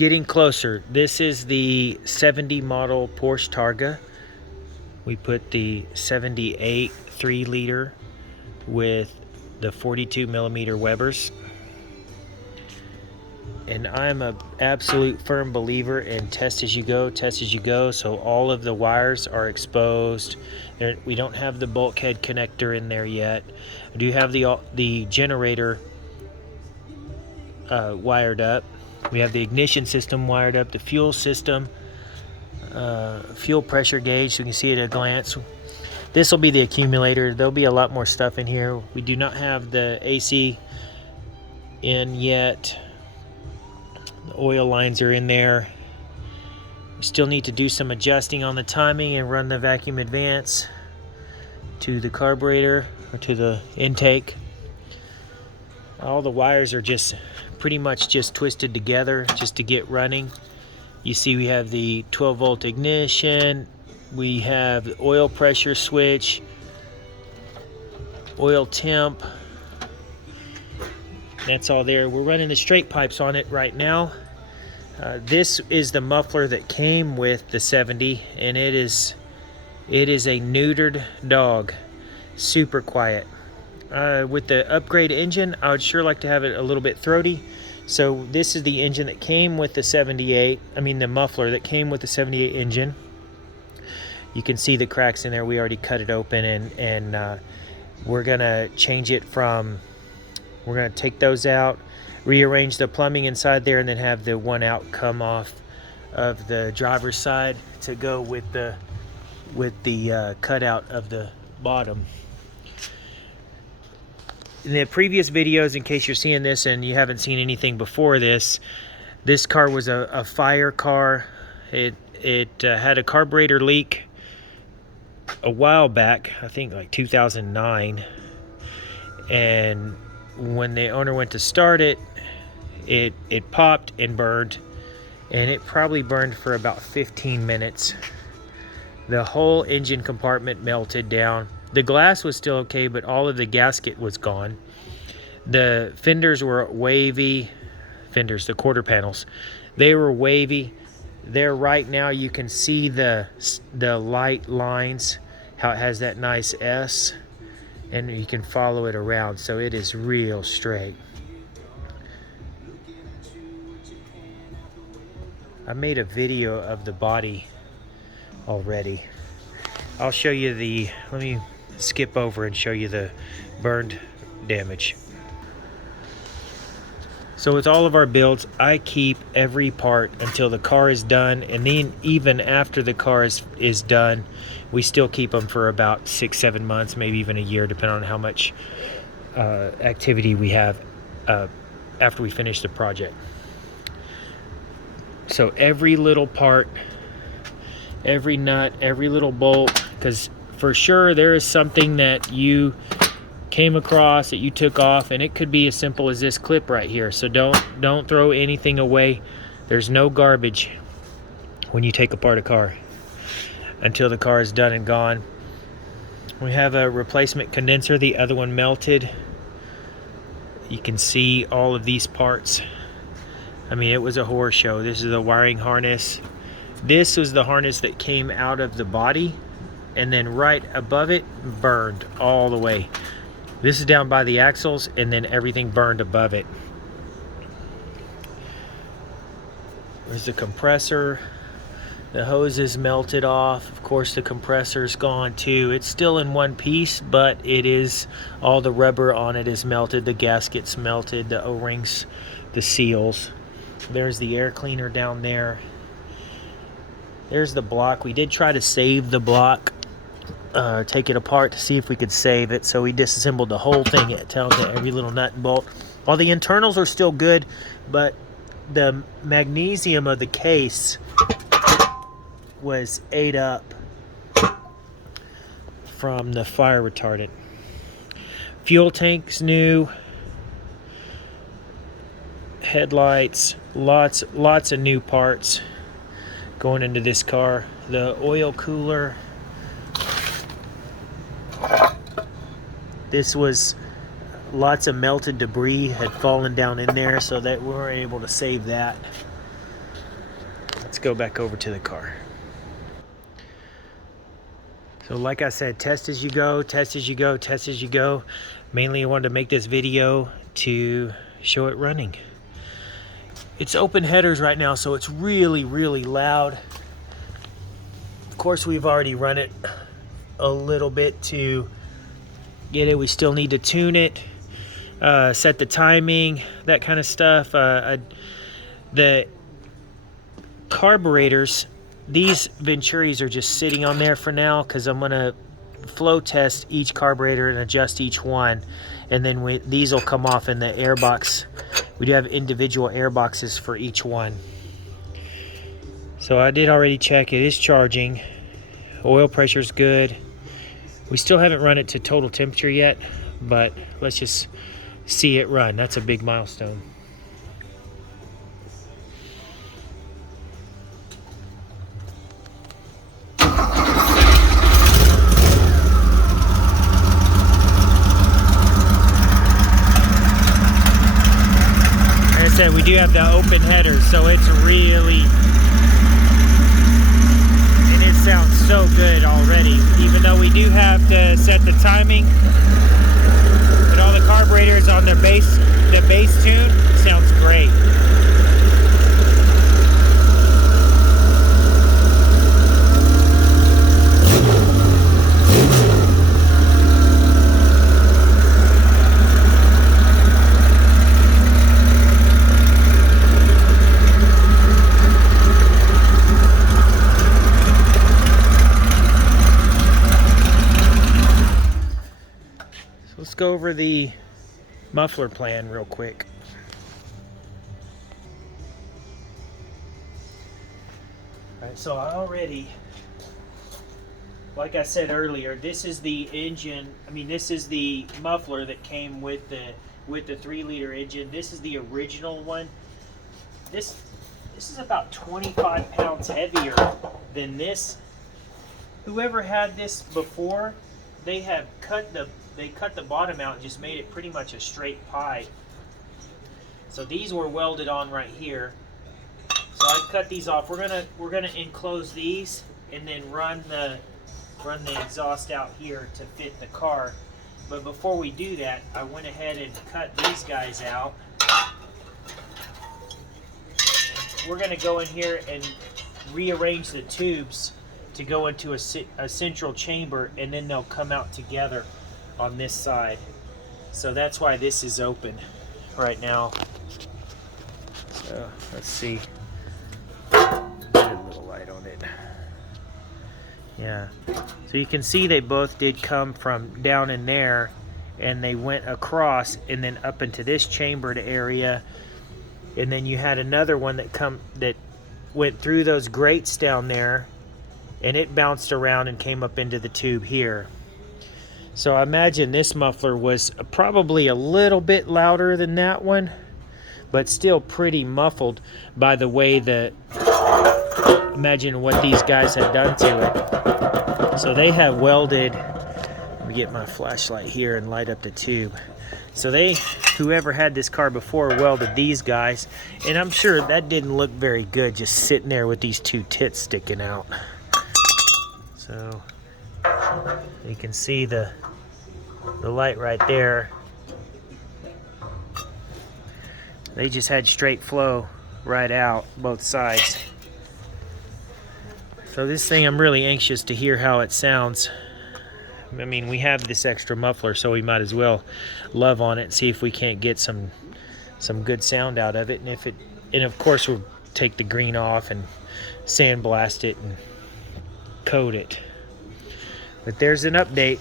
getting closer. This is the 70 model Porsche Targa. We put the 78 3-liter with the 42 millimeter Webers. And I'm an absolute firm believer in test as you go, so all of the wires are exposed. We don't have the bulkhead connector in there yet. I do have the generator wired up. We have the ignition system wired up, the fuel system, fuel pressure gauge, so you can see it at a glance. This will be the accumulator. There'll be a lot more stuff in here. We do not have the AC in yet. The oil lines are in there. We still need to do some adjusting on the timing and run the vacuum advance to the carburetor or to the intake. All the wires are just pretty much just twisted together just to get running. You see we have the 12 volt ignition, we have the oil pressure switch, oil temp, that's all there. We're running the straight pipes on it right now. This is the muffler that came with the 70, and it is a neutered dog, super quiet. With the upgrade engine, I would sure like to have it a little bit throaty. So this is the engine that came with the 78, the muffler that came with the 78 engine. You can see the cracks in there. We already cut it open, and we're gonna change it from, we're gonna take those out, rearrange the plumbing inside there, and then have the one out come off of the driver's side to go with the cutout of the bottom. In the previous videos, in case you're seeing this and you haven't seen anything before this car was a fire car. It had a carburetor leak a while back, I think like 2009, and when the owner went to start it, it popped and burned, and it probably burned for about 15 minutes. The whole engine compartment melted down. The glass was still okay, but all of the gasket was gone. The fenders were wavy. The quarter panels, they were wavy. There right now you can see the light lines, how it has that nice S, and you can follow it around, so it is real straight. I made a video of the body already. I'll show you let me skip over and show you the burned damage. So with all of our builds, I keep every part until the car is done, and then even after the car is done, we still keep them for about 6-7 months, maybe even a year, depending on how much activity we have after we finish the project. So every little part, every nut, every little bolt, because for sure there is something that you came across that you took off, and it could be as simple as this clip right here. So don't throw anything away. There's no garbage when you take apart a car until the car is done and gone. We have a replacement condenser. The other one melted. You can see all of these parts. It was a horror show. This is the wiring harness. This was the harness that came out of the body, and then right above it burned all the way. This is down by the axles, and then everything burned above it. There's the compressor. The hose is melted off. Of course, the compressor's gone too. It's still in one piece, but it is, all the rubber on it is melted. The gasket's melted, the O-rings, the seals. There's the air cleaner down there. There's the block. We did try to save the block, take it apart to see if we could save it. So we disassembled the whole thing down to every little nut and bolt. All the internals are still good, but the magnesium of the case was ate up from the fire retardant. Fuel tank's new. Headlights, lots of new parts going into this car. The oil cooler. This was, lots of melted debris had fallen down in there, so that we were able to save that. Let's go back over to the car. So like I said, test as you go, test as you go, test as you go. Mainly I wanted to make this video to show it running. It's open headers right now, so it's really, really loud. Of course, we've already run it a little bit to get it. We still need to tune it, set the timing, that kind of stuff. The carburetors, these Venturis are just sitting on there for now because I'm gonna flow test each carburetor and adjust each one, and then these will come off in the air box. We do have individual air boxes for each one. So I did already check, it is charging. Oil pressure is good. We still haven't run it to total temperature yet, but let's just see it run. That's a big milestone. We do have the open headers, so it's really, and it sounds so good already, even though we do have to set the timing. But all the carburetors on the base tune, sounds great. Let's go over the muffler plan real quick. Alright, so I already, like I said earlier, this is the engine, this is the muffler that came with the 3-liter engine. This is the original one. This is about 25 pounds heavier than this. Whoever had this before, they cut the bottom out and just made it pretty much a straight pie. So these were welded on right here. So I cut these off. We're gonna enclose these and then run the exhaust out here to fit the car. But before we do that, I went ahead and cut these guys out. We're gonna go in here and rearrange the tubes to go into a central chamber, and then they'll come out together on this side. So that's why this is open right now. So let's see. Get a little light on it. Yeah. So you can see they both did come from down in there, and they went across and then up into this chambered area. And then you had another one that went through those grates down there, and it bounced around and came up into the tube here. So I imagine this muffler was probably a little bit louder than that one, but still pretty muffled by the way that, imagine what these guys had done to it. So they have welded, let me get my flashlight here and light up the tube. So whoever had this car before welded these guys, and I'm sure that didn't look very good just sitting there with these two tits sticking out. So you can see the light right there. They just had straight flow right out both sides. So this thing, I'm really anxious to hear how it sounds. We have this extra muffler, so we might as well love on it and see if we can't get some good sound out of it. And of course we'll take the green off and sandblast it and coat it. But there's an update.